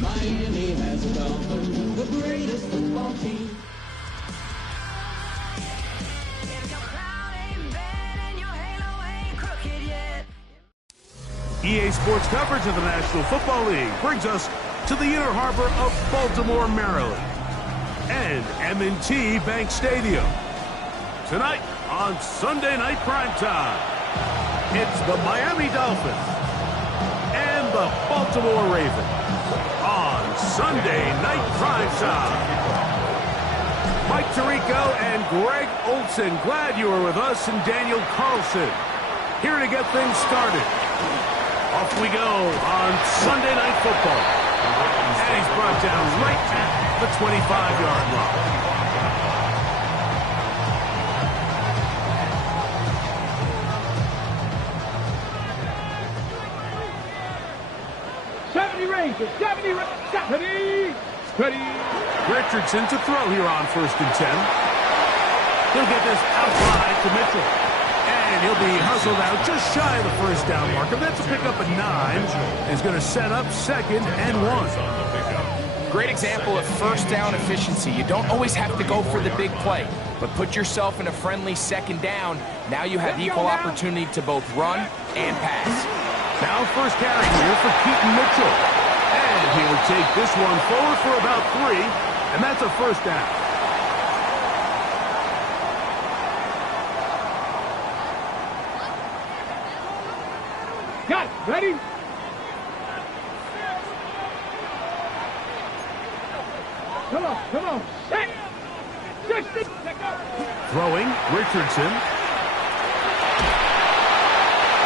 Miami has a Dolphin, the greatest football team. EA Sports coverage of the National Football League brings us to the inner harbor of Baltimore, Maryland, and M&T Bank Stadium. Tonight on Sunday Night Primetime, it's the Miami Dolphins and the Baltimore Ravens on Sunday Night Primetime. Mike Tirico and Greg Olson, glad you were with us, and Daniel Carlson here to get things started. Off we go on Sunday Night Football. And he's brought down right at the 25-yard line. 70 Rangers, 70 Rangers, 70. Richardson to throw here on 1st and 10. He'll get this out wide to Mitchell. And he'll be hustled out just shy of the first down marker. That's a pickup of 9. He's going to set up 2nd and 1. Great example of first down efficiency. You don't always have to go for the big play, but put yourself in a friendly 2nd down. Now you have equal opportunity to both run and pass. Now first carry here for Keaton Mitchell. And he'll take this one forward for about 3, and that's a first down. Got it. Ready? Come on. Set. 60. Throwing, Richardson.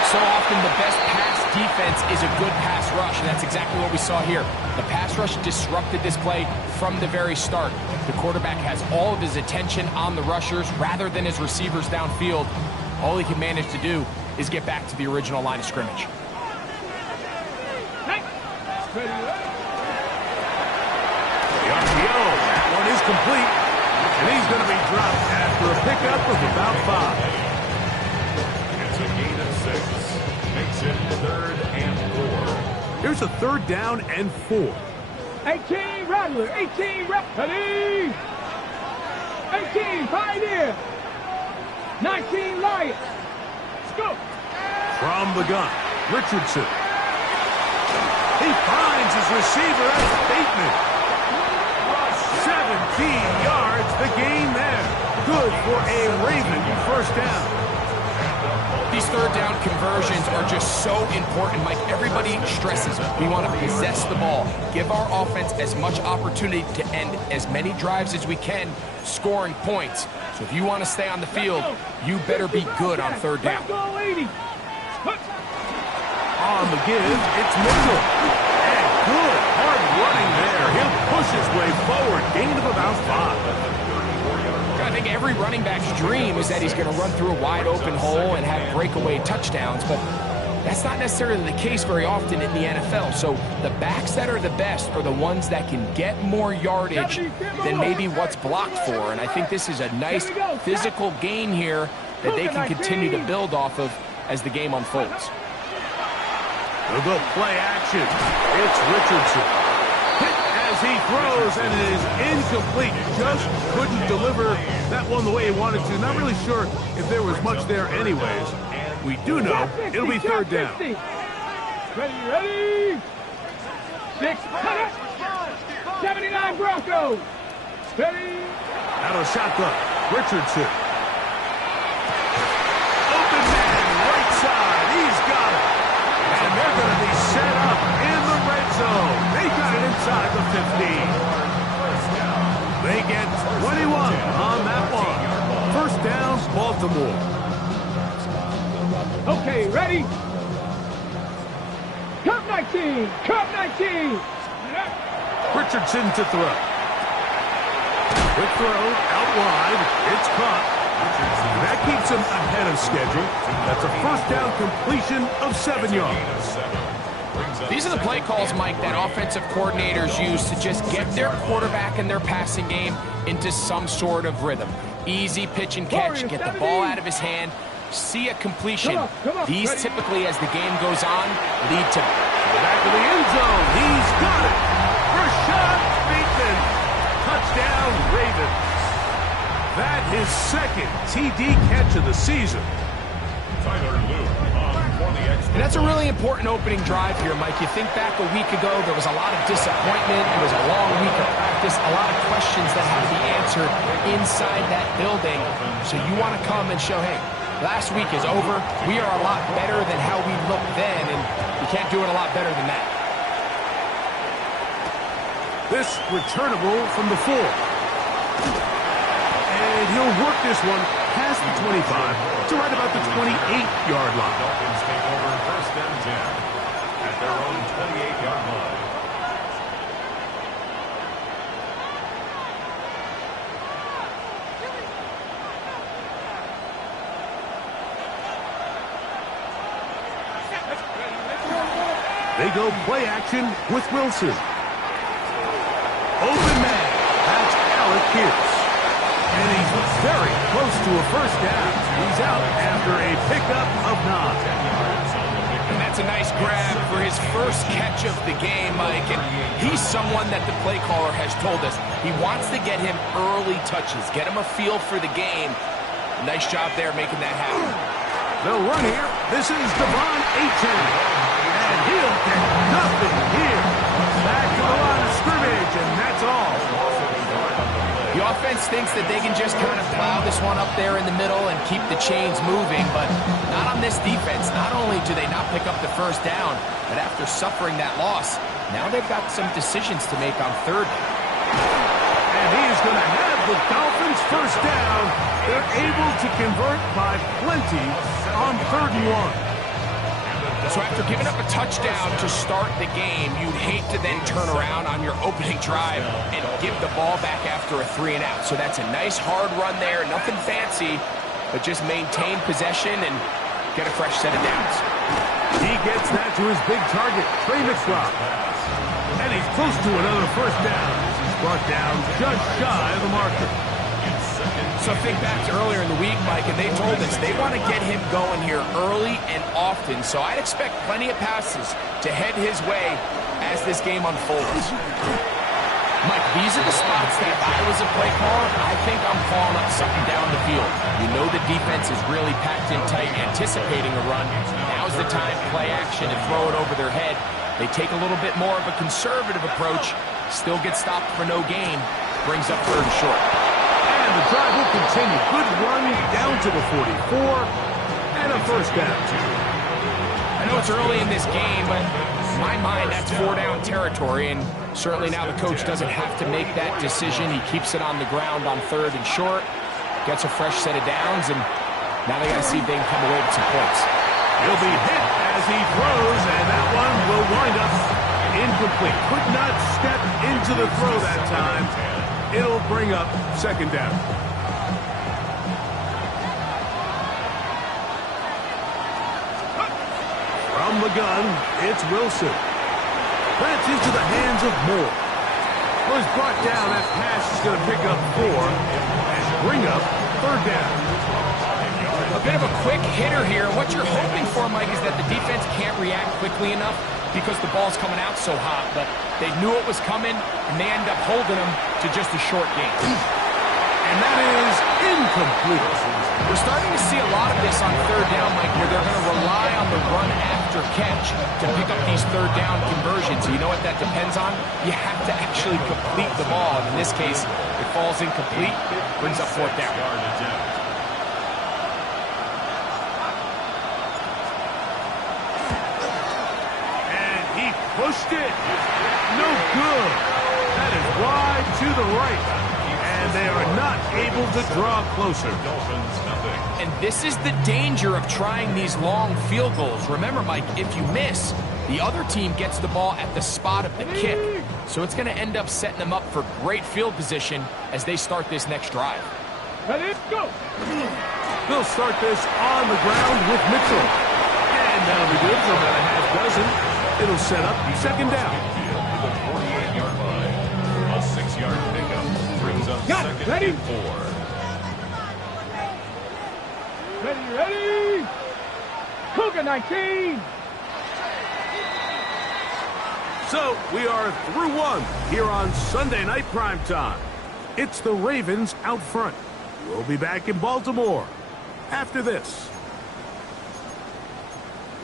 So often the best pass defense is a good pass rush, and that's exactly what we saw here. The pass rush disrupted this play from the very start. The quarterback has all of his attention on the rushers rather than his receivers downfield. All he can manage to do is get back to the original line of scrimmage. The RPO, that one is complete, and he's going to be dropped after a pickup of about 5. It's a gain of 6. Makes it 3rd and 4. Here's a 3rd down and 4. 18 Rattler, 18 Ready. 18 Pioneer. 19 Lions. Let's go. From the gun, Richardson. He finds his receiver as Bateman. 17 yards, the gain there. Good for a Raven first down. These 3rd down conversions are just so important, Mike. Everybody stresses it. We want to possess the ball, give our offense as much opportunity to end as many drives as we can, scoring points. So if you want to stay on the field, you better be good on 3rd down. On the give, it's Mitchell. And good, hard running there. He'll push his way forward. Gain of about 5. I think every running back's dream is that he's going to run through a wide open hole and have breakaway touchdowns, but that's not necessarily the case very often in the NFL. So the backs that are the best are the ones that can get more yardage than maybe what's blocked for. And I think this is a nice physical gain here that they can continue to build off of as the game unfolds. They'll go play action. It's Richardson. Hit as he throws, and it is incomplete. Just couldn't deliver that one the way he wanted to. Not really sure if there was much there anyways. We do know it'll be 3rd down. Ready. 6. 79 Broncos. Ready. Out of the shotgun, Richardson. Open man, right side. He's got it. And they're going to be set up in the red zone. They got it inside the 15. They get 21 on that one. First down, Baltimore. Okay, ready? Cup 19. Richardson to throw. Quick throw, out wide. It's caught. That keeps him ahead of schedule. That's a first down completion of 7 yards. These are the play calls, Mike, that offensive coordinators use to just get their quarterback and their passing game into some sort of rhythm. Easy pitch and catch, get the ball out of his hand, see a completion. These typically, as the game goes on, lead to back of the end zone. He's got it. Touchdown, Ravens. That his second TD catch of the season. Tyler Luke on for the extra. And that's a really important opening drive here, Mike. You think back a week ago, there was a lot of disappointment. It was a long week of practice, a lot of questions that had to be answered inside that building. So you want to come and show, hey, last week is over. We are a lot better than how we looked then, and you can't do it a lot better than that. This returnable from the 4. And he'll work this one past the 25 to right about the 28-yard line. Dolphins take over 1st and 10 at their own 28-yard line. They go play action with Wilson. Open man. That's Alec Pierce. And he's very close to a first down. He's out after a pickup of 9. And that's a nice grab for his first catch of the game, Mike. And he's someone that the play caller has told us he wants to get him early touches, get him a feel for the game. Nice job there making that happen. They'll run here. This is Devon Achane. And he'll get nothing here. Back to the line of scrimmage, and that's all. The offense thinks that they can just kind of plow this one up there in the middle and keep the chains moving, but not on this defense. Not only do they not pick up the first down, but after suffering that loss, now they've got some decisions to make on 3rd down. And he's going to have the Dolphins first down. They're able to convert by plenty on 3rd and 1. So after giving up a touchdown to start the game, you'd hate to then turn around on your opening drive and give the ball back after a 3 and out. So that's a nice hard run there, nothing fancy, but just maintain possession and get a fresh set of downs. He gets that to his big target, Trey McBride. And he's close to another first down. He's brought down just shy of the marker. So think back to earlier in the week, Mike, and they told us they want to get him going here early and often. So I'd expect plenty of passes to head his way as this game unfolds. Mike, these are the spots that if I was a play caller, I think I'm calling up something down the field. You know the defense is really packed in tight, anticipating a run. Now's the time, play action, and throw it over their head. They take a little bit more of a conservative approach, still get stopped for no gain, brings up 3rd and short. And the drive will continue. Good run down to the 44, and a first down. I know it's early in this game, but in my mind, that's 4-down territory, and certainly now the coach doesn't have to make that decision. He keeps it on the ground on 3rd and short, gets a fresh set of downs, and now they got to see if they can come away with some points. He'll be hit as he throws, and that one will wind up incomplete. Could not step into the throw that time. It'll bring up 2nd down. From the gun, it's Wilson. That's into the hands of Moore. Was brought down. That pass is going to pick up 4 and bring up 3rd down. A bit of a quick hitter here. What you're hoping for, Mike, is that the defense can't react quickly enough because the ball's coming out so hot. But they knew it was coming, and they end up holding them to just a short gain. And that is incomplete. We're starting to see a lot of this on 3rd down, Mike, where they're going to rely on the run after catch to pick up these 3rd down conversions. You know what that depends on? You have to actually complete the ball. And in this case, it falls incomplete, brings up 4th down. And he pushed it. No good. That is wide to the right. And they are not able to draw closer. And this is the danger of trying these long field goals. Remember, Mike, if you miss, the other team gets the ball at the spot of the kick. So it's going to end up setting them up for great field position as they start this next drive. Ready, go! They'll start this on the ground with Mitchell. And that'll be good for about a half dozen. It'll set up 2nd down. The 48-yard line. A 6-yard pickup brings up Got it. 2nd Ready? and 4. Ready! Cougar 19! So we are through 1 here on Sunday Night Primetime. It's the Ravens out front. We'll be back in Baltimore after this.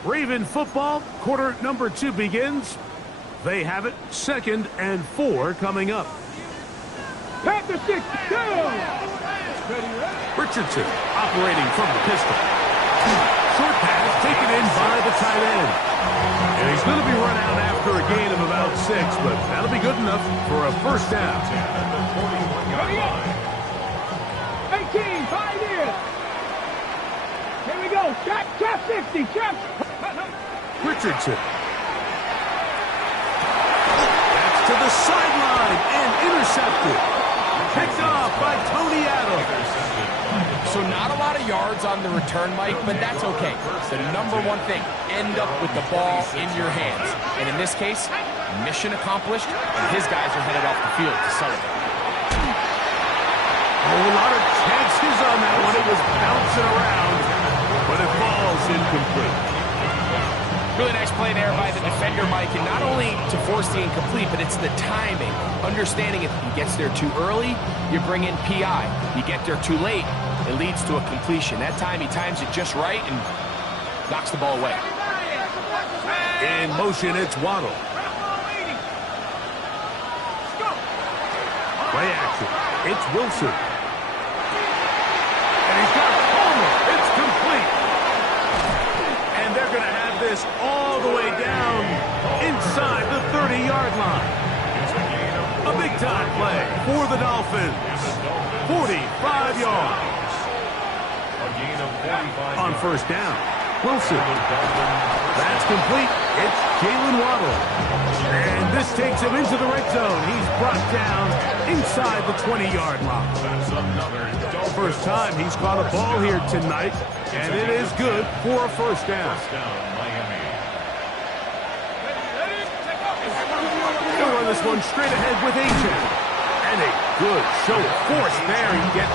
Raven football, quarter number 2 begins. They have it, 2nd and 4 coming up. Panther 6, go! Richardson operating from the pistol. Short pass taken in by the tight end. And he's going to be run out after a gain of about 6, but that'll be good enough for a first down. 18, 5 years. Here we go. Trap 60. Trap. Richardson. That's to the sideline and intercepted. Picked off by Tony Adams. So not a lot of yards on the return, Mike, but that's okay. The number one thing, end up with the ball in your hands. And in this case, mission accomplished, and his guys are headed off the field to celebrate. Oh, a lot of chances on that one. It was bouncing around, but it falls incomplete. Really nice play there by the defender, Mike, and not only to force the incomplete, but it's the timing. Understanding if he gets there too early, you bring in PI. You get there too late, it leads to a completion. That time he times it just right and knocks the ball away. In motion, it's Waddle. Play action. It's Wilson. And he's got Palmer. It's complete. And they're going to have this all the way down inside the 30-yard line. A big-time play for the Dolphins. 45 yards. On first down, Wilson. That's complete. It's Jalen Waddle. And this takes him into the red zone. He's brought down inside the 20-yard line. First time he's caught a ball here tonight, and it is good for a first down. He'll run this one straight ahead with Ajay. And a good show of force there. He gets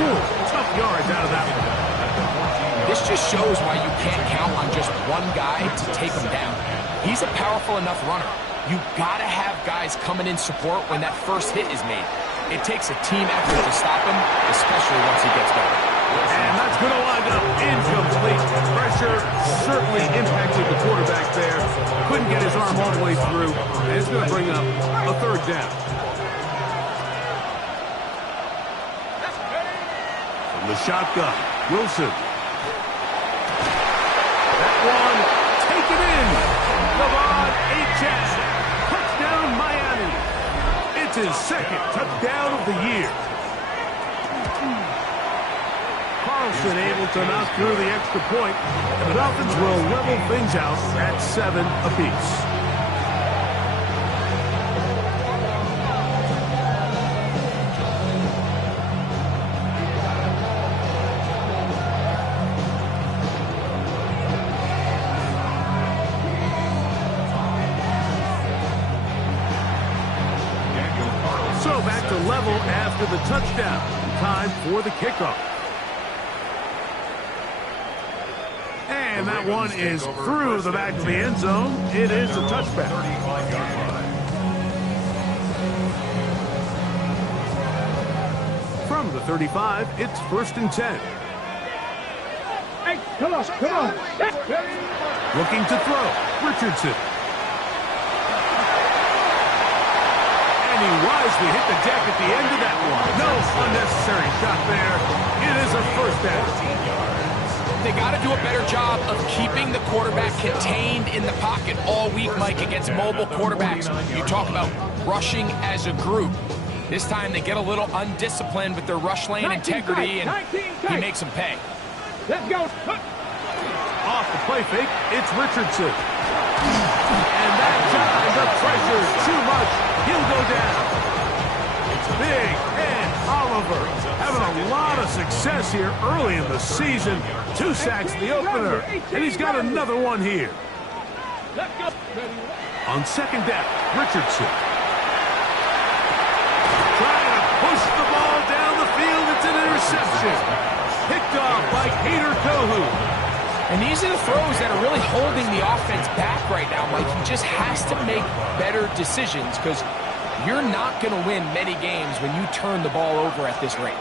4 tough yards out of that one. This just shows why you can't count on just one guy to take him down. He's a powerful enough runner. You got to have guys coming in support when that first hit is made. It takes a team effort to stop him, especially once he gets going. And that's going to wind up incomplete. Pressure certainly impacted the quarterback there. Couldn't get his arm all the way through. And it's going to bring up a third down. From the shotgun, Wilson. That one taken in. Lavon Achaz. Touchdown, Miami. It's his 2nd touchdown of the year. Carlson able to knock through the extra point, and the Dolphins will level things out at 7 apiece. So back to level after the touchdown. Time for the kickoff. And that one is through the back of the end zone. It is a touchback. From the 35, it's 1st and 10. Hey, come on. Looking to throw. Richardson. And he wisely hit the deck at the end of that one. No unnecessary shot there. It is a first down. They got to do a better job of keeping the quarterback contained in the pocket all week, Mike, against mobile quarterbacks. You talk about rushing as a group. This time they get a little undisciplined with their rush lane integrity, and he makes them pay. Let's go. Off the play fake, it's Richardson. And that time, the pressure too much. He'll go down. It's Big Ed Oliver having a lot of success here early in the season. 2 sacks in the opener, and he's got another one here. Let's go. On second down, Richardson. Trying to push the ball down the field. It's an interception. Picked off by Kader Kohu. And these are the throws that are really holding the offense back right now, Mike. He just has to make better decisions because You're not going to win many games when you turn the ball over at this rate.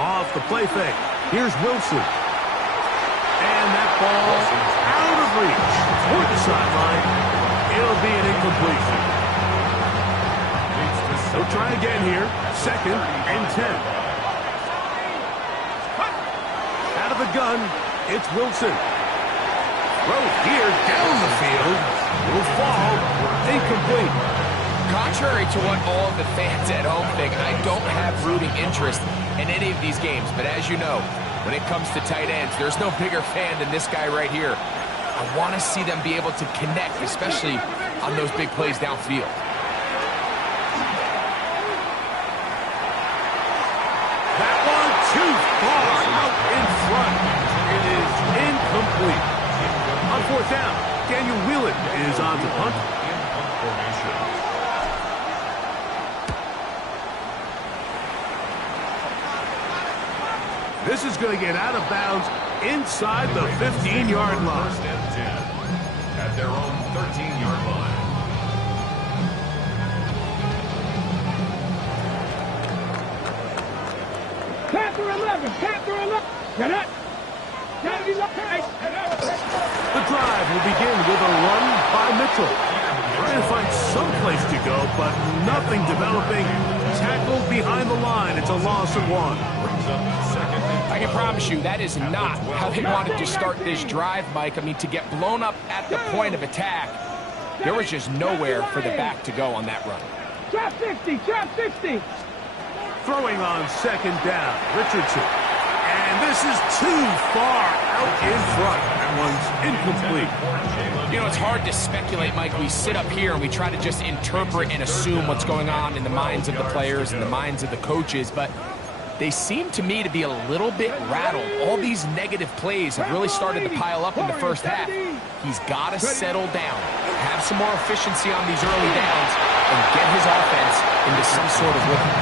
Off the play fake. Here's Wilson. And that ball out of reach. Toward the sideline. It'll be an incompletion. They'll try again here. 2nd and 10. Out of the gun, it's Wilson. Throw here down the field. Will fall. Incomplete. Contrary to what all of the fans at home think, I don't have rooting interest in any of these games. But as you know, when it comes to tight ends, there's no bigger fan than this guy right here. I want to see them be able to connect, especially on those big plays downfield. That one too far out in front. It is incomplete. On 4th down, Daniel Whelan is on to punt. This is going to get out of bounds inside the 15-yard line. 1st and 10 at their own 13-yard line. Panther 11, Panther 11. Get it. The drive will begin with a run by Mitchell. Trying to find some place to go, but nothing developing. Tackled behind the line. It's a loss of 1. I can promise you that is not how they wanted to start this drive, Mike. I mean, to get blown up at the point of attack, there was just nowhere for the back to go on that run. Trap 60, trap 60. Throwing on 2nd down, Richardson. And this is too far out in front. That one's incomplete. You know, it's hard to speculate, Mike. We sit up here and we try to just interpret and assume what's going on in the minds of the players and the minds of the coaches, but they seem to me to be a little bit rattled. All these negative plays have really started to pile up in the first half. He's got to settle down, have some more efficiency on these early downs, and get his offense into some sort of rhythm.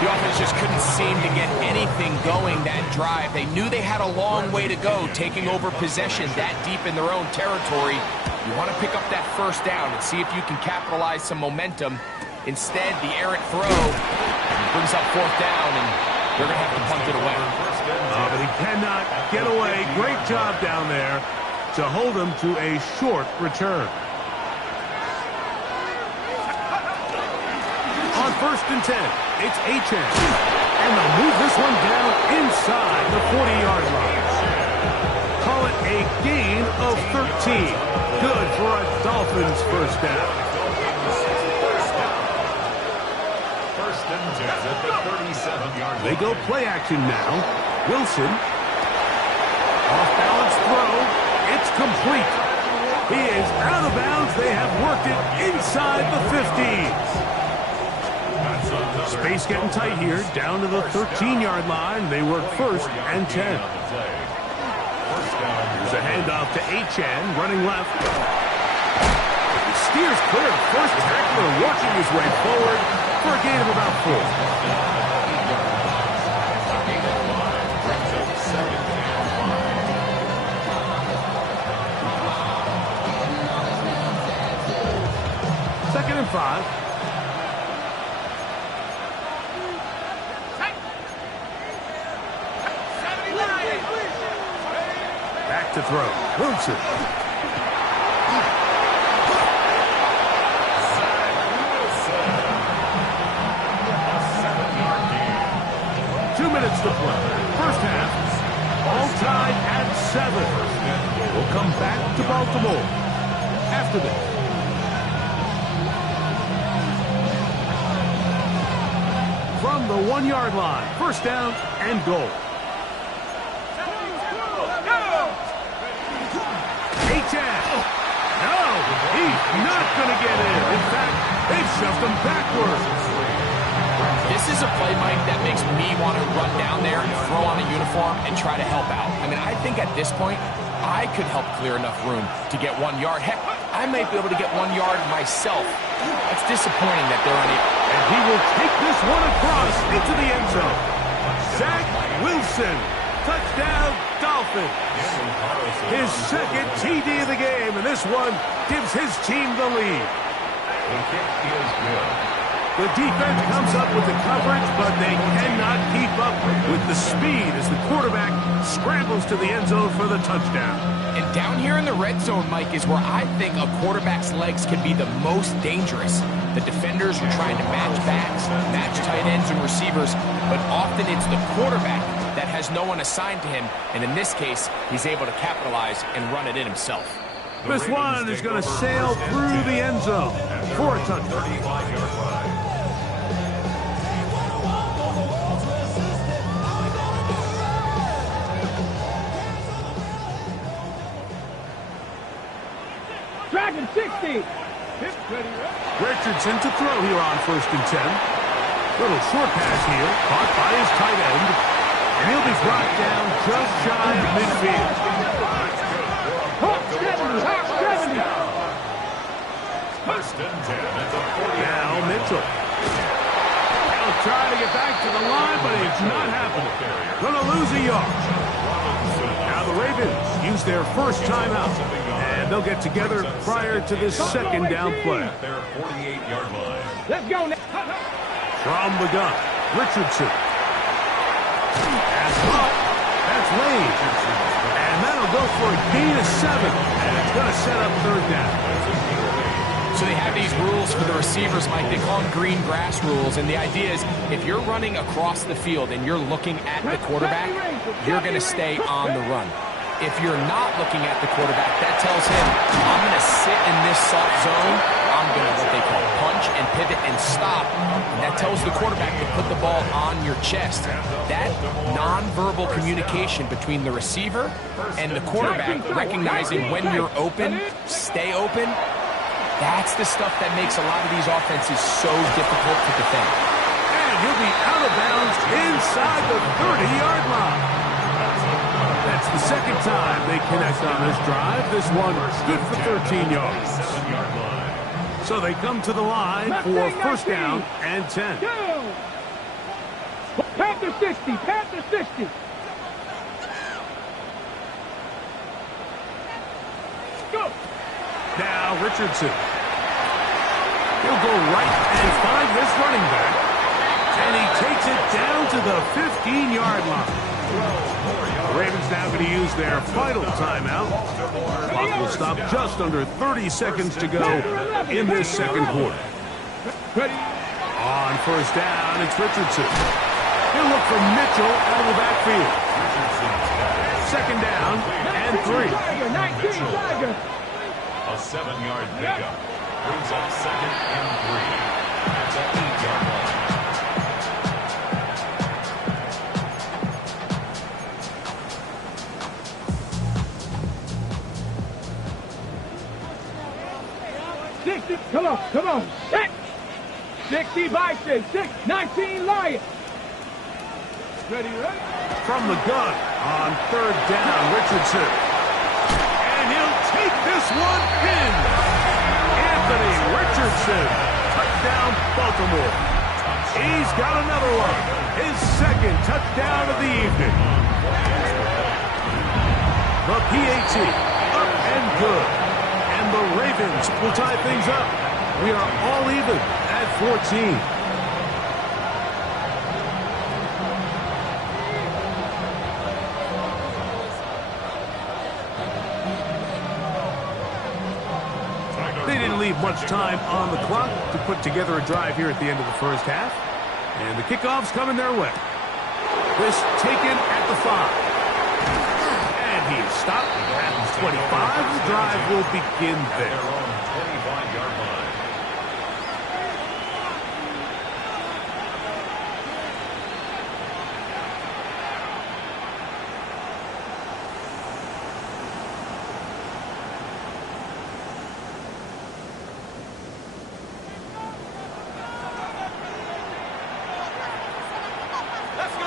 The offense just couldn't seem to get anything going that drive. They knew they had a long way to go, taking over possession that deep in their own territory. You want to pick up that 1st down and see if you can capitalize some momentum. Instead, the errant throw brings up 4th down, and they're going to have to punt it away. But he cannot get away. Great job down there to hold him to a short return. On 1st and 10, it's Achane. And they'll move this one down inside the 40-yard line. Call it a gain of 13. Good for a Dolphins 1st down. 1st and 10 at the 37-yard line. They go play action now. Wilson. Off-balance throw. It's complete. He is out of bounds. They have worked it inside the 50. Space getting tight here. Down to the 13-yard line. They work 1st and 10. Here's a handoff to Achane, running left. He steers clear. First tackler working his way forward for a gain of about 4. 2nd and 5. Back to throw. Wilson. 2 minutes to play. 1st half. All tied at 7. We'll come back to Baltimore after this. From the 1-yard line. 1st down and goal. No, he's not going to get in. In fact, they've shoved him backwards. This is a play, Mike, that makes me want to run down there and throw on a uniform and try to help out. I mean, I think at this point, I could help clear enough room to get 1 yard. Heck, I might be able to get 1 yard myself. It's disappointing that they're unable. And he will take this one across into the end zone. Zach Wilson. Touchdown, Dolphin. His 2nd TD of the game, and this one gives his team the lead. The kick is good. The defense comes up with the coverage, but they cannot keep up with the speed as the quarterback scrambles to the end zone for the touchdown. And down here in the red zone, Mike, is where I think a quarterback's legs can be the most dangerous. The defenders are trying to match backs, match tight ends and receivers, but often it's the quarterback that has no one assigned to him, and in this case, he's able to capitalize and run it in himself. This one is going to sail through the end zone for a touchdown. 35-yard line. Dragon 60. Richardson to throw here on 1st and 10. Little short pass here, caught by his tight end, and he'll be brought down just shy of midfield. Hawk 70. Hawk 70. 1st and 10 at the 40. Now Mitchell. He'll try to get back to the line, but it's not happening. Gonna lose a yard. Now the Ravens use their first timeout, and they'll get together prior to this second down play. At their 48-yard line. Let's go now. From the gun, Richardson. That's up. That's Lane. And that'll go for a gain of 7. And it's going to set up 3rd down. So they have these rules for the receivers, Mike. They call them green grass rules. And the idea is if you're running across the field and you're looking at the quarterback, you're going to stay on the run. If you're not looking at the quarterback, that tells him, I'm going to sit in this soft zone. I'm going to what they call punch and pivot and stop. And that tells the quarterback to put the ball on your chest. That nonverbal communication between the receiver and the quarterback, recognizing when you're open, stay open, that's the stuff that makes a lot of these offenses so difficult to defend. And he'll be out of bounds inside the 30-yard line. That's the second time they connect on this drive. This one good for 13 yards. 7-yard line. So they come to the line for 1st down and 10. Go. Panther 60. Panther 60. Go. Now Richardson. He'll go right and find this running back. And he takes it down to the 15-yard line. The Ravens now going to use their final timeout. Clock will stop just under 30 seconds to go in this second quarter. Ready. On 1st down, it's Richardson. He'll look for Mitchell out of the backfield. 2nd down and 3. Tiger 19. Tiger. A 7-yard pickup. Brings up 2nd and 3. That's an 8-yard line. Come on, come on. 60 Bison, 19 Lion. Ready, ready? From the gun on 3rd down, Richardson. And he'll take this one in. Anthony Richardson. Touchdown, Baltimore. He's got another one. His 2nd touchdown of the evening. The PAT, up and good. And the Ravens will tie things up. We are all even at 14. They didn't leave much time on the clock to put together a drive here at the end of the first half. And the kickoff's coming their way. This taken at the 5. And he is stopped at the 25. The drive will begin Their there. own 25-yard line.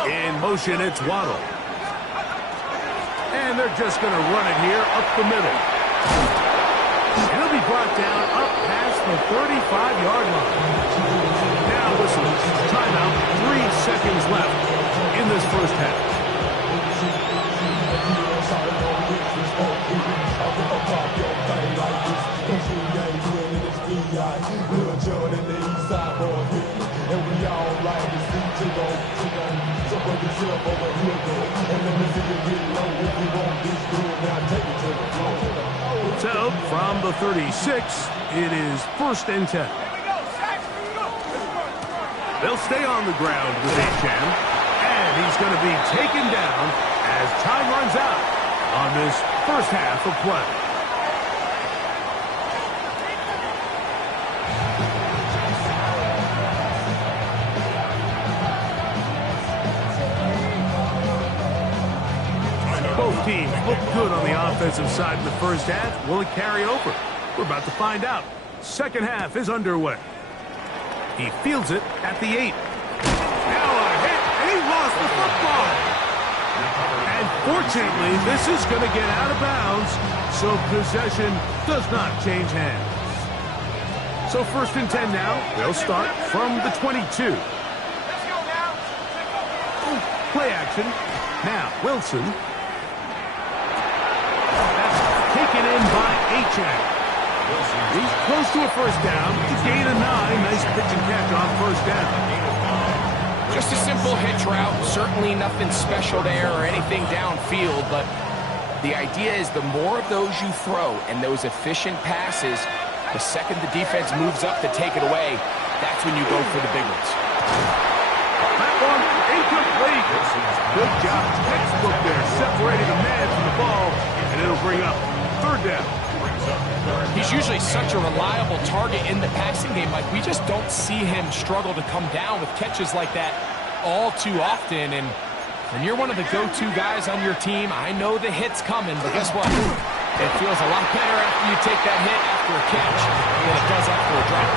In motion, it's Waddle. And they're just going to run it here up the middle. And he'll be brought down up past the 35-yard line. Now whistles. Timeout. 3 seconds left in this first half. Cause she ain't winning, it's B.I. So, from the 36, it is 1st and 10. They'll stay on the ground with Achane, and he's going to be taken down as time runs out on this first half of play. Both teams look good on the offensive side in the first half. Will it carry over? We're about to find out. Second half is underway. He fields it at the 8. Now a hit, and he lost the football. And fortunately, this is going to get out of bounds, so possession does not change hands. So 1st and 10 now. They'll start from the 22. Play action. Now, Wilson. Taken in by Achane. He's close to a first down. To gain a 9. Nice pitch and catch on first down. Just a simple hitch route. Certainly nothing special there or anything downfield, but the idea is the more of those you throw and those efficient passes, the second the defense moves up to take it away, that's when you go for the big ones. That one incomplete. Good job. Textbook there, separating the man from the ball, and it'll bring up 3rd down. He's usually such a reliable target in the passing game. Like, we just don't see him struggle to come down with catches like that all too often. And when you're one of the go-to guys on your team, I know the hit's coming, but guess what? It feels a lot better after you take that hit after a catch than it does after a drop.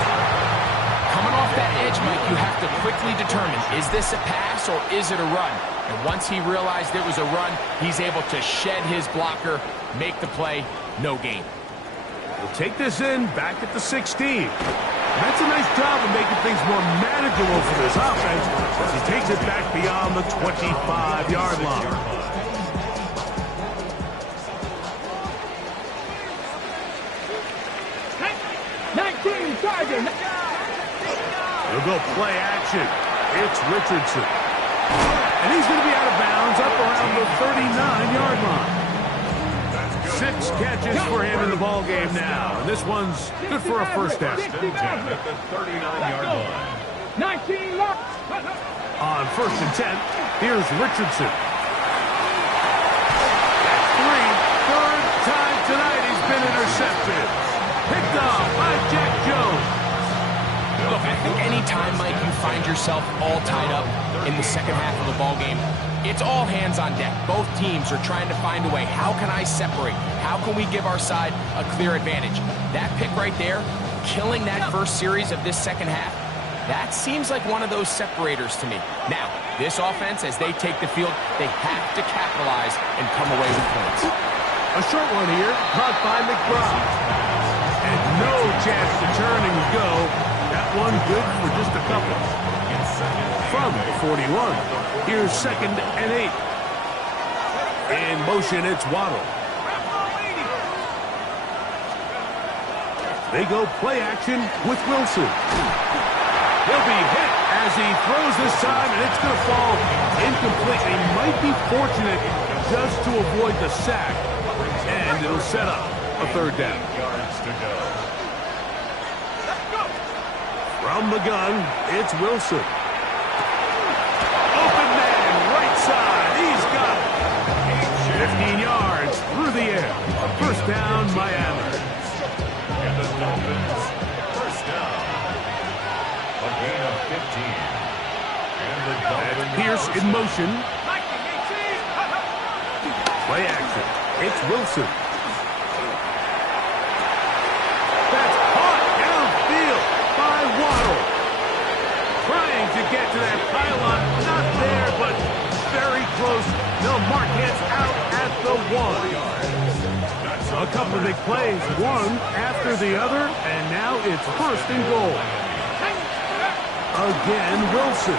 Coming off that edge, Mike, you have to quickly determine, is this a pass or is it a run? And once he realized it was a run, he's able to shed his blocker, make the play, no gain. He'll take this in back at the 16. That's a nice job of making things more manageable for this offense as he takes it back beyond the 25-yard line. He'll go play action. It's Richardson. And he's going to be out of bounds up around the 39-yard line. 6 catches for him in the ball game now. And this one's good for a first down. At the 39-yard line. 19 left. On 1st and 10, here's Richardson. That's 3. 3rd time tonight he's been intercepted. Picked off by Jack Jones. Look, I think any time, Mike, you find yourself all tied up in the second half of the ball game, it's all hands on deck. Both teams are trying to find a way. How can I separate? How can we give our side a clear advantage? That pick right there, killing that first series of this second half, that seems like one of those separators to me. Now, this offense, as they take the field, they have to capitalize and come away with points. A short one here, caught by McBride. And no chance to turn and go. That one good for just a couple. From the 41, here's 2nd and 8. In motion, it's Waddle. They go play action with Wilson. He'll be hit as he throws this time, and it's going to fall incomplete. He might be fortunate just to avoid the sack, and it'll set up a 3rd down. From the gun, it's Wilson. Open man, right side. He's got it. 15 yards through the air. First down, Miami. And the Dolphins, first down. A gain of 15. And the Dolphins. Pierce in motion. Play action. It's Wilson. That's caught downfield by Waddle. Trying to get to that pylon. Not there, but very close. They'll mark him out at the 1. A couple of big plays, one after the other, and now it's 1st and goal. Again, Wilson.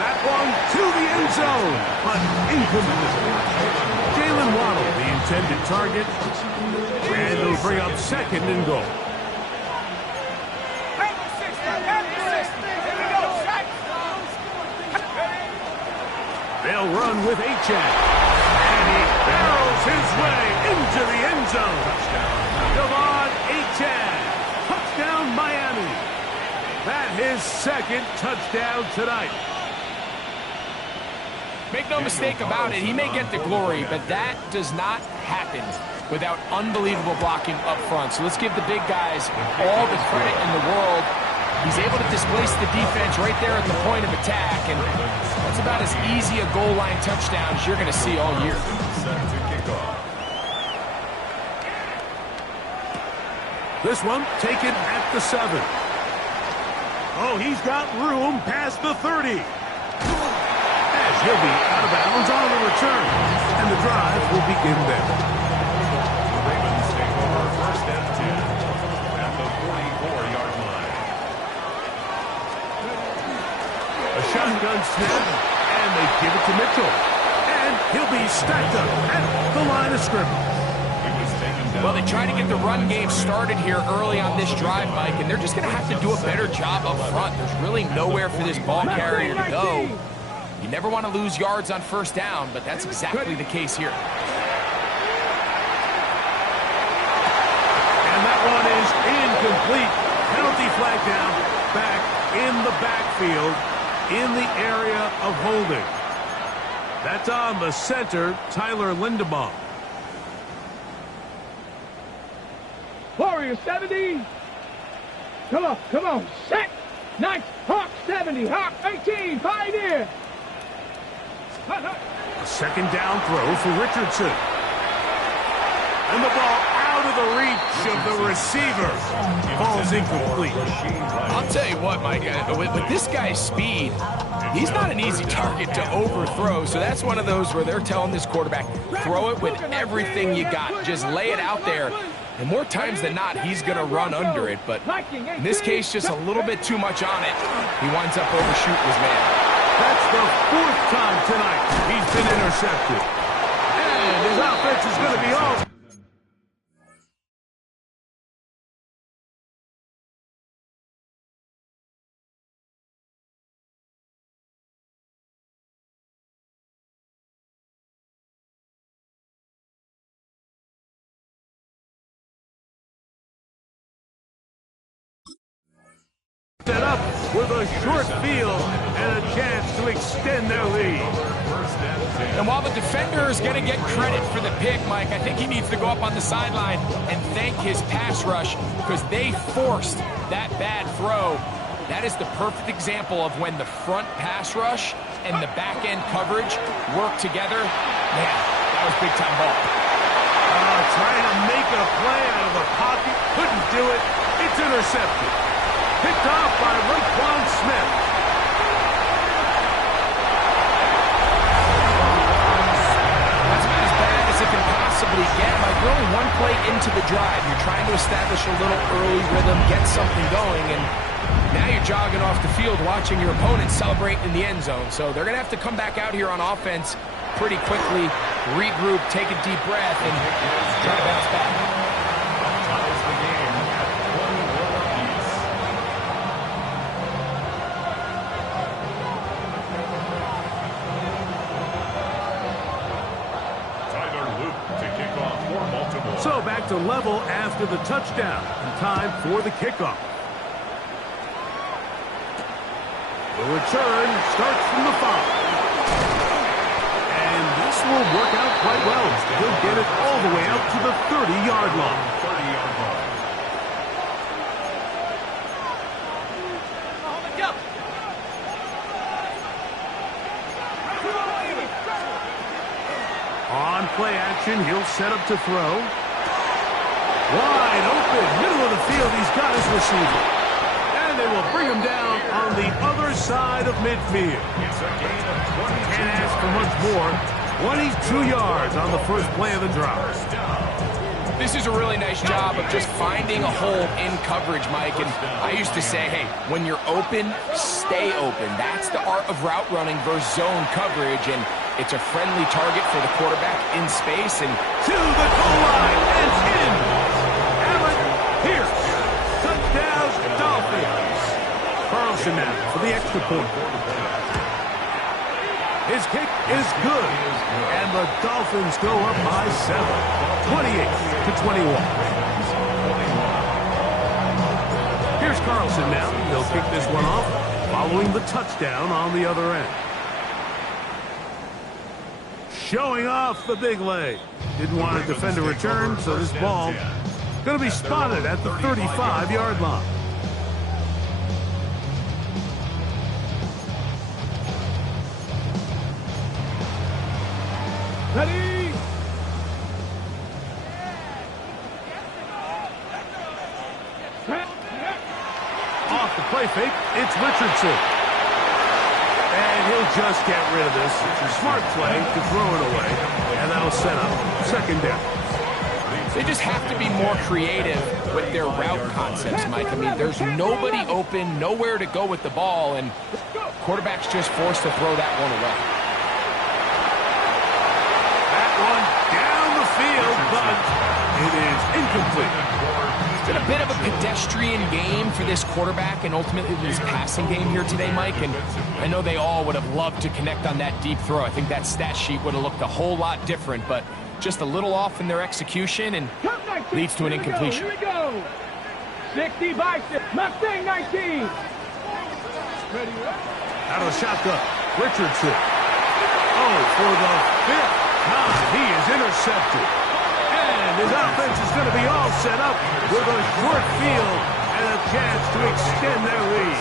That one to the end zone, but incomplete. Jalen Waddle, the intended target, and it'll bring up 2nd and goal. with a chance. And he barrels his way into the end zone. Devon Achane. Touchdown, Miami. That his second touchdown tonight. Make no mistake about it, he may get the glory, but that does not happen without unbelievable blocking up front. So let's give the big guys all the credit in the world. He's able to displace the defense right there at the point of attack, and that's about as easy a goal line touchdown as you're going to see all year. This one taken at the 7. Oh, he's got room past the 30. As he'll be out of bounds on the return, and the drive will begin there. The Ravens take over first and 10 at the 44-yard line. A shotgun snap, and they give it to Mitchell. And he'll be stacked up at the line of scrimmage. Well, they try to get the run game started here early on this drive, Mike, and they're just going to have to do a better job up front. There's really nowhere for this ball carrier to go. You never want to lose yards on first down, but that's exactly the case here. And that one is incomplete. Penalty flag down, back in the backfield, in the area of holding. That's on the center, Tyler Linderbaum. Warrior 70. Come on, set. Nice. Hawk 70, Hawk 18, Pioneer. A second down throw for Richardson. And the ball out of the reach of the receiver. Ball's incomplete. I'll tell you what, Mike, with this guy's speed, he's not an easy target to overthrow, so that's one of those where they're telling this quarterback, throw it with everything you got. Just lay it out there. And more times than not, he's going to run under it. But in this case, just a little bit too much on it. He winds up overshooting his man. That's the 4th time tonight he's been intercepted. And his offense is going to be all. Set up with a short field and a chance to extend their lead. And while the defender is going to get credit for the pick, Mike, I think he needs to go up on the sideline and thank his pass rush because they forced that bad throw. That is the perfect example of when the front pass rush and the back end coverage work together. Man, that was big time ball. Trying to make a play out of the pocket, couldn't do it. It's intercepted. Picked off by Raekwon Smith. That's about as bad as it can possibly get. Like, we're only one play into the drive. You're trying to establish a little early rhythm, get something going, and now you're jogging off the field watching your opponent celebrate in the end zone. So they're going to have to come back out here on offense pretty quickly, regroup, take a deep breath, and try to bounce back. So back to level after the touchdown, and time for the kickoff. The return starts from the 5. And this will work out quite well. He'll get it all the way out to the 30-yard line. On play action, he'll set up to throw. Wide open, middle of the field, he's got his receiver. And they will bring him down on the other side of midfield. Can't ask for much more. 22 yards on the first play of the drive. This is a really nice job of just finding a hole in coverage, Mike. And I used to say, hey, when you're open, stay open. That's the art of route running versus zone coverage. And it's a friendly target for the quarterback in space. And to the goal line and in. Allen Pierce. Touchdown, Dolphins. Carlson now for the extra point. His kick is good. And the Dolphins go up by 7, 28-21. Here's Carlson now. He'll kick this one off, following the touchdown on the other end. Showing off the big leg. Didn't want to defend a return, so this ball going to be spotted at the 35-yard line. Ready? Off the play fake, it's Richardson. And he'll just get rid of this. Smart play to throw it away. And that'll set up second down. They just have to be more creative with their route concepts, Mike. I mean, there's nobody open, nowhere to go with the ball, and quarterback's just forced to throw that one away. That one down the field, but it is incomplete. It's been a bit of a pedestrian game for this quarterback and ultimately this passing game here today, Mike. And I know they all would have loved to connect on that deep throw. I think that stat sheet would have looked a whole lot different, but just a little off in their execution and leads to an incompletion. Here we go. 60 by 6. Mustang 19. Out of the shotgun, Richardson. Oh, for the 5th time, he is intercepted. And his offense is going to be all set up with a short field and a chance to extend their lead.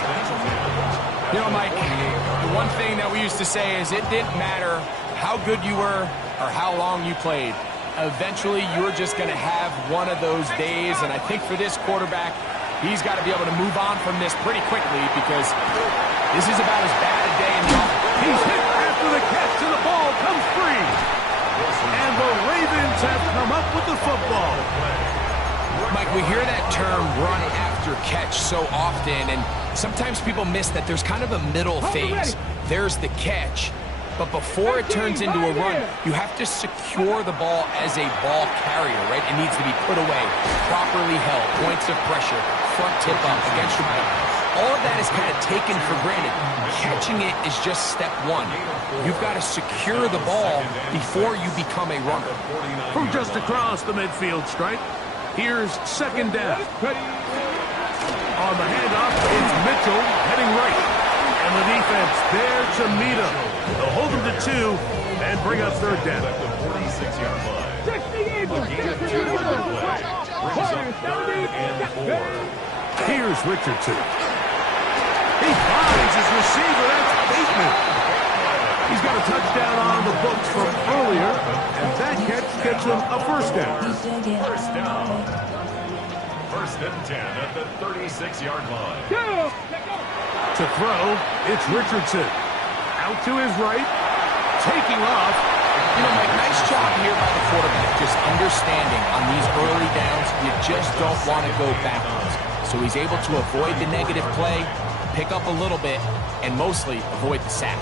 You know, Mike, the one thing that we used to say is it didn't matter how good you were or how long you played. Eventually, you're just going to have one of those days, and I think for this quarterback, he's got to be able to move on from this pretty quickly because this is about as bad a day in the offense. He's hit after the catch, and the ball comes free. And the Ravens have come up with the football. Mike, we hear that term run after catch so often, and sometimes people miss that there's kind of a middle phase. There's the catch, but before it turns into a run, you have to secure the ball as a ball carrier, right? It needs to be put away, properly held, points of pressure, front tip up against your back. All of that is kind of taken for granted. Catching it is just step one. You've got to secure the ball before you become a runner. From just across the midfield stripe, here's second down. On the handoff, it's Mitchell heading right. And the defense there to meet him. They'll hold him to 2 and bring up third down. 46-yard line. 60 Eagles. Here's Richardson. He finds his receiver. That's Bateman. He's got a touchdown on the books from earlier, and that catch gets him a first down. First down. First and 10 at the 36-yard line. To throw, it's Richardson. Out to his right, taking off. You know, Mike, nice job here by the quarterback, just understanding on these early downs, you just don't want to go backwards. So he's able to avoid the negative play, pick up a little bit, and mostly avoid the sack.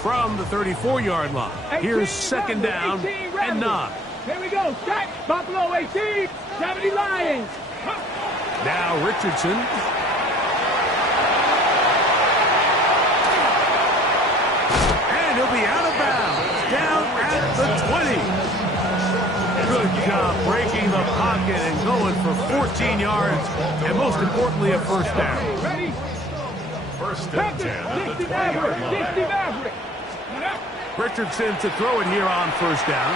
From the 34-yard line, here's second down and 9. Here we go. Sack. Buffalo 18. 70 Lions. Now Richardson. And he'll be out of bounds. Down at the 20. Good job breaking the pocket and going for 14 yards. And most importantly, a first down. Ready? First and 10 at the 20-yard line. Richardson to throw it here on first down.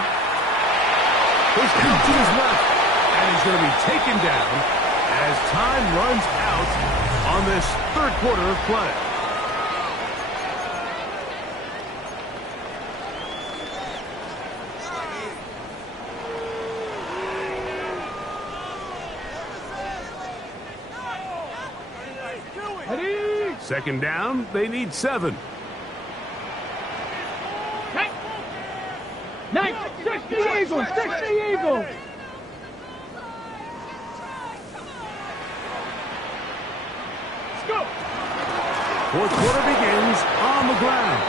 He's down to his left. And he's going to be taken down as time runs out on this third quarter of play. Ready? Second down, they need 7. Nice. 60 Eagles. 60 Eagles. Fourth quarter begins on the ground.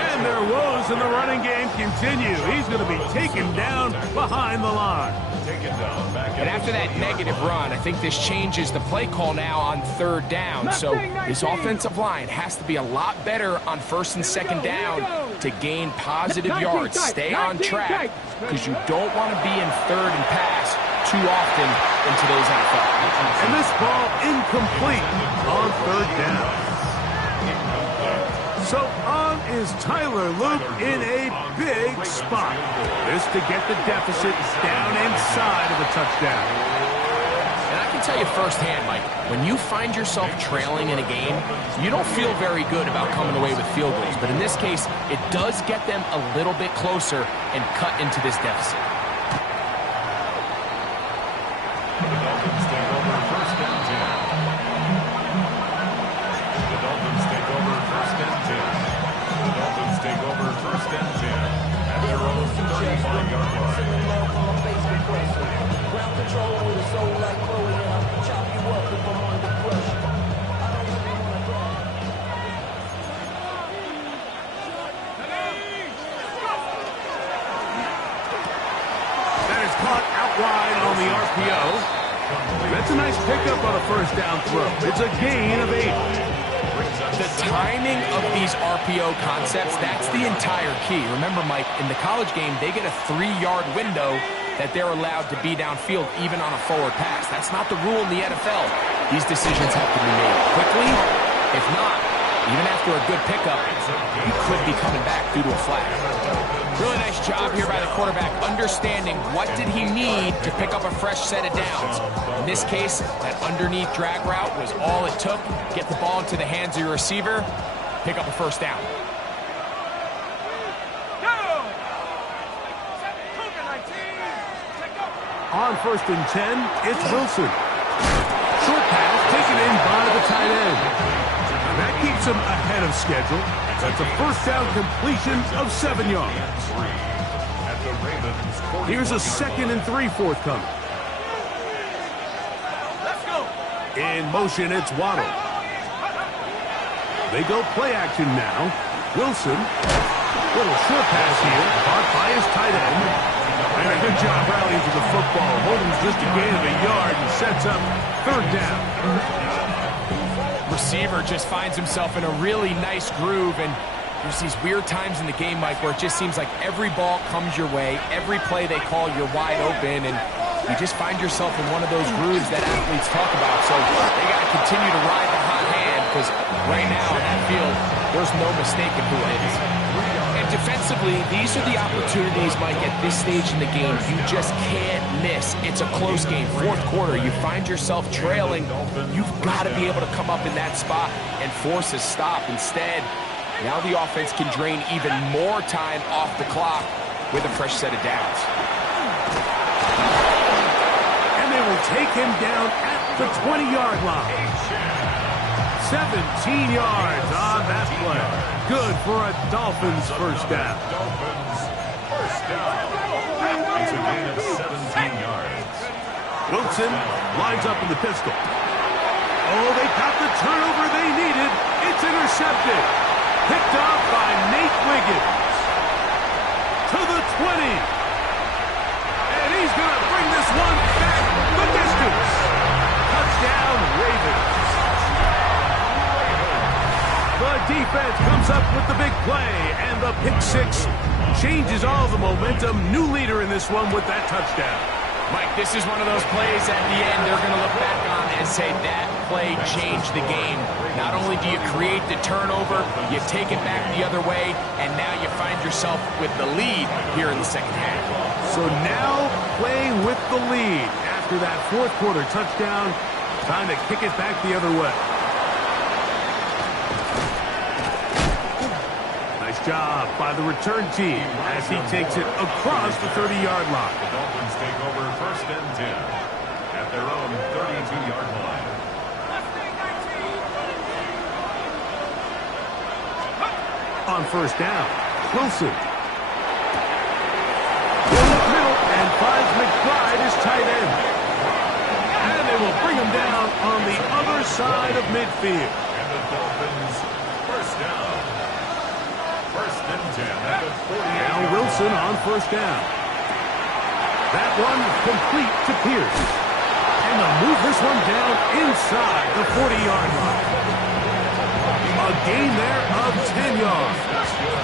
And there was throws in the running game continue. He's going to be taken down behind the line. And after that negative run, I think this changes the play call now on third down. So this offensive line has to be a lot better on first and second down to gain positive yards. Stay on track because you don't want to be in third and pass too often in today's NFL. And this ball incomplete on third down. So on is Tyler Luke in a big spot. This to get the deficit down inside of a touchdown. And I can tell you firsthand, Mike, when you find yourself trailing in a game, you don't feel very good about coming away with field goals. But in this case, it does get them a little bit closer and cut into this deficit. The Dolphins take over first and 10. The Dolphins take over first and 10. The Dolphins take over first and 10 at their own 35-yard line. Ground control with a soul like Chloe, and I'll chop you up if I'm under pressure. I don't really want to cry. That is caught out wide on the RPO. That's a nice pickup on a first down throw. It's a gain of 8. The timing of these RPO concepts, that's the entire key. Remember, Mike, in the college game, they get a 3-yard window that they're allowed to be downfield even on a forward pass. That's not the rule in the NFL. These decisions have to be made quickly. If not, even after a good pickup, you could be coming back due to a flag. Really nice job here by the quarterback, understanding what did he need to pick up a fresh set of downs. In this case, that underneath drag route was all it took. Get the ball into the hands of your receiver, pick up a first down. On first and 10, it's Wilson. Short pass taken in by the tight end. And that keeps him ahead of schedule. That's a first down completion of 7 yards. Here's a 2nd and 3 forthcoming. In motion, it's Waddle. They go play action now. Wilson. Little short pass here, caught by his tight end. And a good job rallying to the football. Holding just a gain of a yard and sets up third down. Receiver just finds himself in a really nice groove, and there's these weird times in the game, Mike, where it just seems like every ball comes your way, every play they call, you're wide open, and you just find yourself in one of those grooves that athletes talk about. So they got to continue to ride the hot hand, because right now in that field, there's no mistaking who it is. And defensively, these are the opportunities, Mike, at this stage in the game you just can't miss. It's a close game. Fourth quarter, you find yourself trailing. You've got to be able to come up in that spot and force a stop. Instead, now the offense can drain even more time off the clock with a fresh set of downs. And they will take him down at the 20-yard line. 17 yards on that play. Good for a Dolphins first down. Dolphins first down. It's a gain of 17 yards. Wilson lines up in the pistol. Oh, they got the turnover they needed. It's intercepted. Picked off by Nate Wiggins. To the 20. And he's going to bring this one back the distance. Touchdown, Ravens. The defense comes up with the big play, and the pick six changes all the momentum. New leader in this one with that touchdown. Mike, this is one of those plays at the end they're going to look back on and say that play changed the game. Not only do you create the turnover, you take it back the other way, and now you find yourself with the lead here in the second half. So now playing with the lead after that fourth quarter touchdown, time to kick it back the other way. Nice job by the return team as he takes it across the 30-yard line. The Dolphins take over first and 10 at their own 32-yard line. On first down, Wilson. In the middle and finds McBride his tight end. And they will bring him down on the other side of midfield. And the Dolphins first down. First and 10 at the 48. Now Wilson on first down. That one complete to Pierce. And they'll move this one down inside the 40-yard line. A gain there of 10 yards.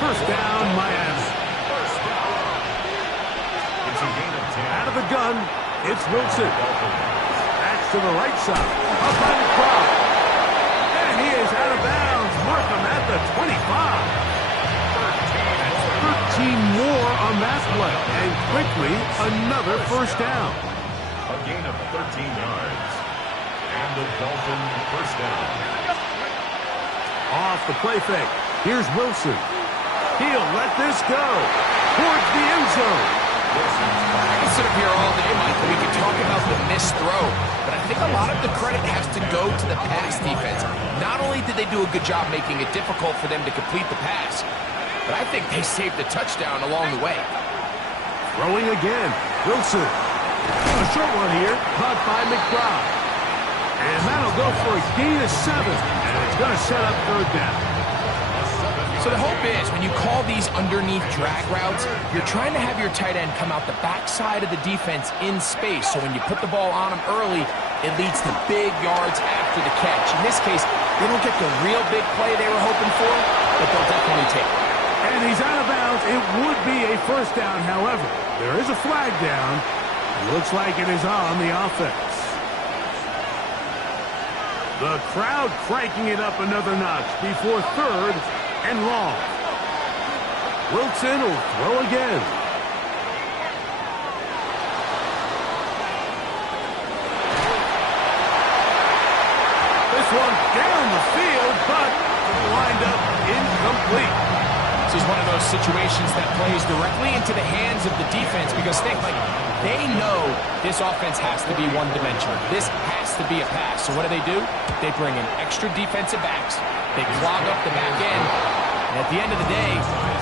First down, Miami. It's a gain of 10. Out of the gun, it's Wilson. Back to the right side. Up by the crowd. And he is out of bounds. Mark him at the 25. 13 more on that play. And quickly, another first down. A gain of 13 yards. And the Dolphin first down. Off the play fake. Here's Wilson. He'll let this go towards the end zone. I can sit up here all day, Mike, and we can talk about the missed throw, but I think a lot of the credit has to go to the pass defense. Not only did they do a good job making it difficult for them to complete the pass, but I think they saved the touchdown along the way. Throwing again. Wilson. A short one here, caught by McBride. And that'll go for a gain of 7. And it's going to set up third down. So the hope is, when you call these underneath drag routes, you're trying to have your tight end come out the backside of the defense in space. So when you put the ball on him early, it leads to big yards after the catch. In this case, they don't get the real big play they were hoping for, but they'll definitely take it. And he's out of bounds. It would be a first down, however. There is a flag down. It looks like it is on the offense. The crowd cranking it up another notch before third and long. Wilson will throw again. This one down the field, but lined up incomplete. This is one of those situations that plays directly into the hands of the defense because they know this offense has to be one-dimensional. This has to be a pass. So what do? They bring in extra defensive backs. They clog up the back end. And at the end of the day,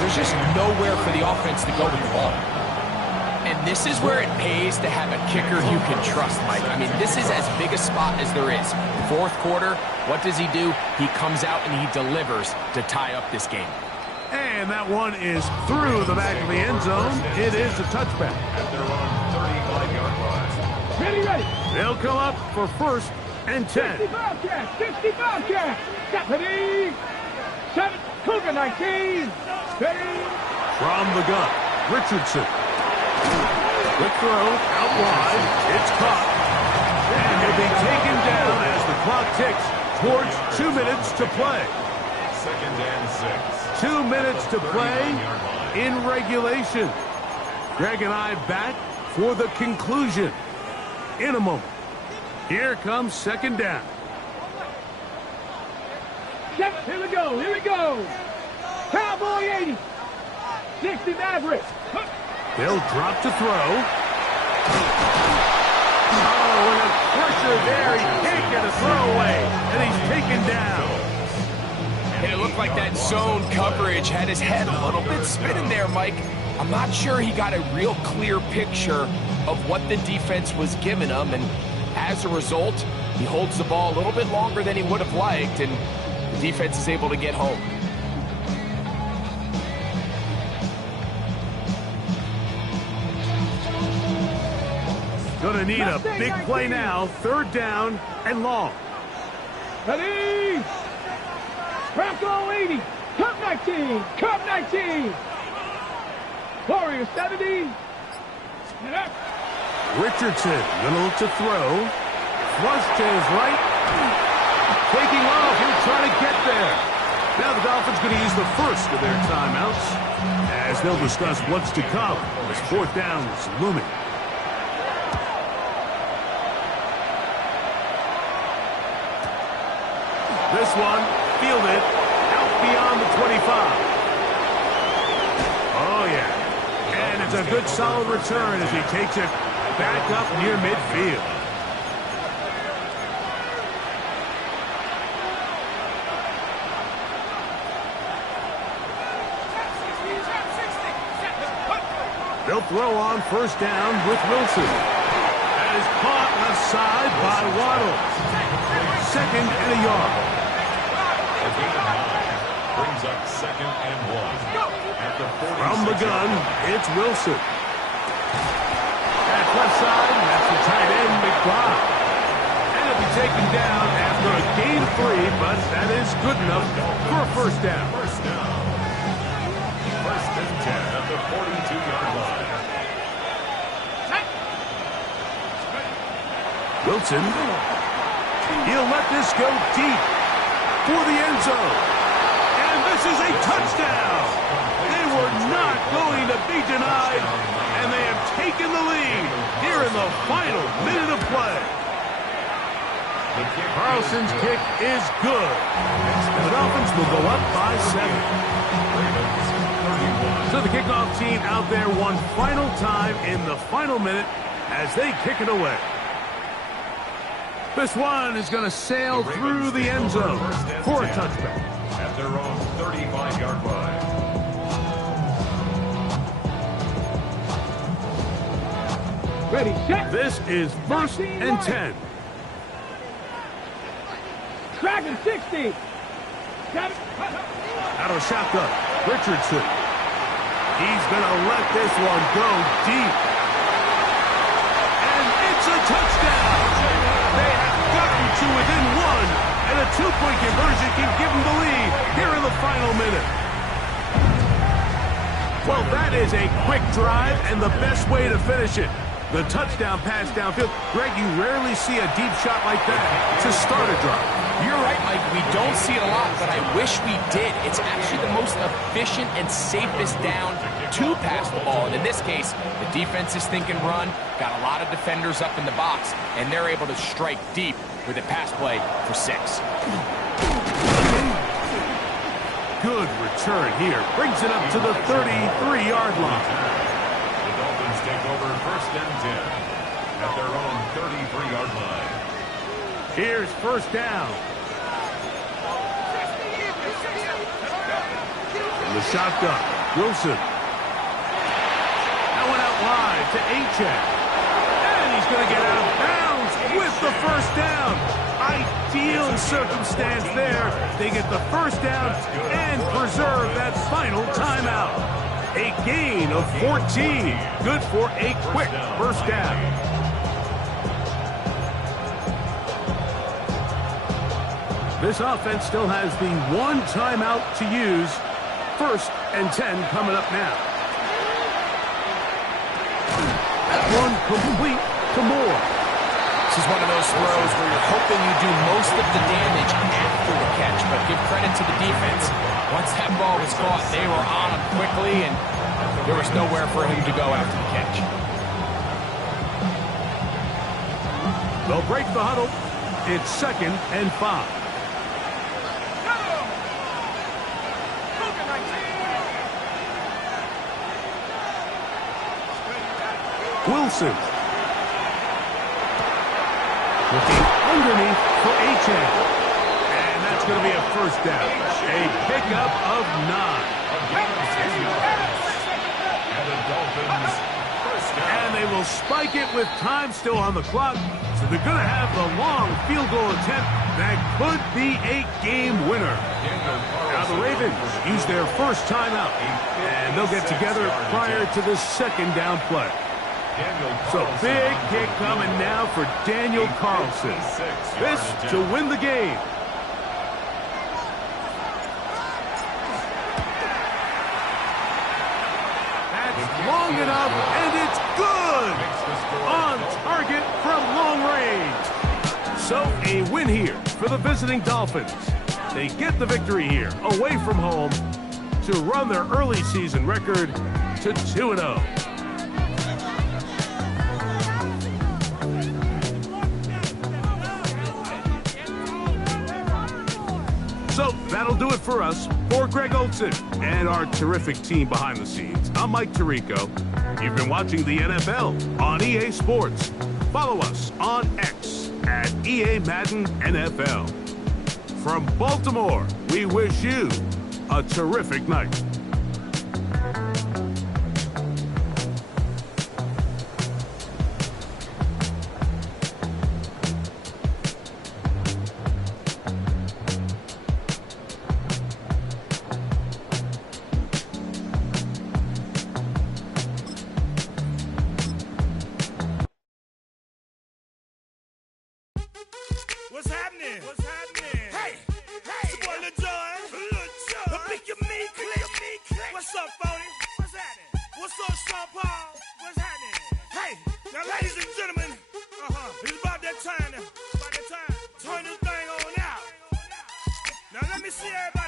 there's just nowhere for the offense to go with the ball. And this is where it pays to have a kicker you can trust, Mike. I mean, this is as big a spot as there is. Fourth quarter, what does he do? He comes out and he delivers to tie up this game. And that one is through the back of the end zone. It is a touchback. At their own 35-yard line. Ready. They'll come up for first and 10. 60 Bobcats. 60 Bobcats. Deputy. 7. Cougar 19. Ready. From the gun, Richardson. Quick throw, out wide. It's caught. And he'll be taken down as the clock ticks towards 2 minutes to play. Second and 6. 2 minutes to play in regulation. Greg and I back for the conclusion in a moment. Here comes second down. Here we go. Cowboy 80. 60 Maverick. They'll drop to throw. Oh, and a pressure there. He can't get a throwaway, and he's taken down. And it looked like that zone coverage had his head a little bit spinning there, Mike. I'm not sure he got a real clear picture of what the defense was giving him, and as a result, he holds the ball a little bit longer than he would have liked, and the defense is able to get home. Gonna need a big play now. Third down and long. Ready. Bronco 80. Cup 19. Cup 19. Warrior 70. And up. Richardson gonna look to throw. Flush to his right. Taking off. He'll try to get there. Now the Dolphins gonna use the first of their timeouts as they'll discuss what's to come as fourth down is looming. This one fielded out beyond the 25. Oh, yeah. And it's a good solid return as he takes it back up near midfield. They'll throw on first down with Wilson. That is caught left side by Waddle. Second and a yard. Brings up 2nd and 1. At the 46. From the gun, it's Wilson. At left side, that's the tight end, McBride. And he'll be taken down after a gain 3, but that is good enough for a first down. First down. 1st and 10 at the 42-yard line. Wilson, he'll let this go deep for the end zone. And this is a touchdown. They were not going to be denied, and they have taken the lead here in the final minute of play. Carlson's kick is good. The Dolphins will go up by 7. So the kickoff team out there one final time in the final minute as they kick it away. This one is going to sail through the end zone for a touchback. At their own 35-yard line. Ready, set. This is 1st and 10. Dragon 60. Got it. Out of shotgun, Richardson. He's going to let this one go deep. And it's a touchdown. They have gotten to within 1, and a 2-point conversion can give them the lead here in the final minute. Well, that is a quick drive and the best way to finish it. The touchdown pass downfield. Greg, you rarely see a deep shot like that to start a drive. You're right, Mike. We don't see it a lot, but I wish we did. It's actually the most efficient and safest down to pass the ball. And in this case, the defense is thinking run, got a lot of defenders up in the box, and they're able to strike deep with a pass play for 6. Good return here. Brings it up to the 33-yard line. The Dolphins take over 1st and 10 at their own 33-yard line. Here's first down. From the shotgun, Wilson. That went out wide to Achek. And he's going to get out of bounds with the first down. Ideal circumstance there. They get the first down and preserve that final timeout. A gain of 14. Good for a quick first down. This offense still has the 1 timeout to use. 1st and 10 coming up now. That one complete to Moore. This is one of those throws where you're hoping you do most of the damage after the catch, but give credit to the defense. Once that ball was caught, they were on him quickly, and there was nowhere for him to go after the catch. They'll break the huddle. It's 2nd and 5. Wilson. Looking underneath for Achek. And that's going to be a first down. A pickup of 9. And the Dolphins first down. And they will spike it with time still on the clock. So they're going to have the long field goal attempt that could be a game winner. Now the Ravens use their first timeout. And they'll get together prior to the 2nd down play. So big kick coming now for Daniel Carlson. This to win the game. That's long enough, and it's good. On target from long range. So a win here for the visiting Dolphins. They get the victory here, away from home, to run their early season record to 2-0. So that'll do it for us. For Greg Olson and our terrific team behind the scenes, I'm Mike Tirico. You've been watching the NFL on EA Sports. Follow us on X at EA Madden NFL. From Baltimore, we wish you a terrific night. What's happening? What's happening? Hey, it's your boy Lil Jon. The Pick Your Me Click. What's up, Phony? What's happening? What's up, Sean Paul? What's happening? Hey, now ladies and gentlemen, it's about that time. Turn this thing on out. Now let me see everybody.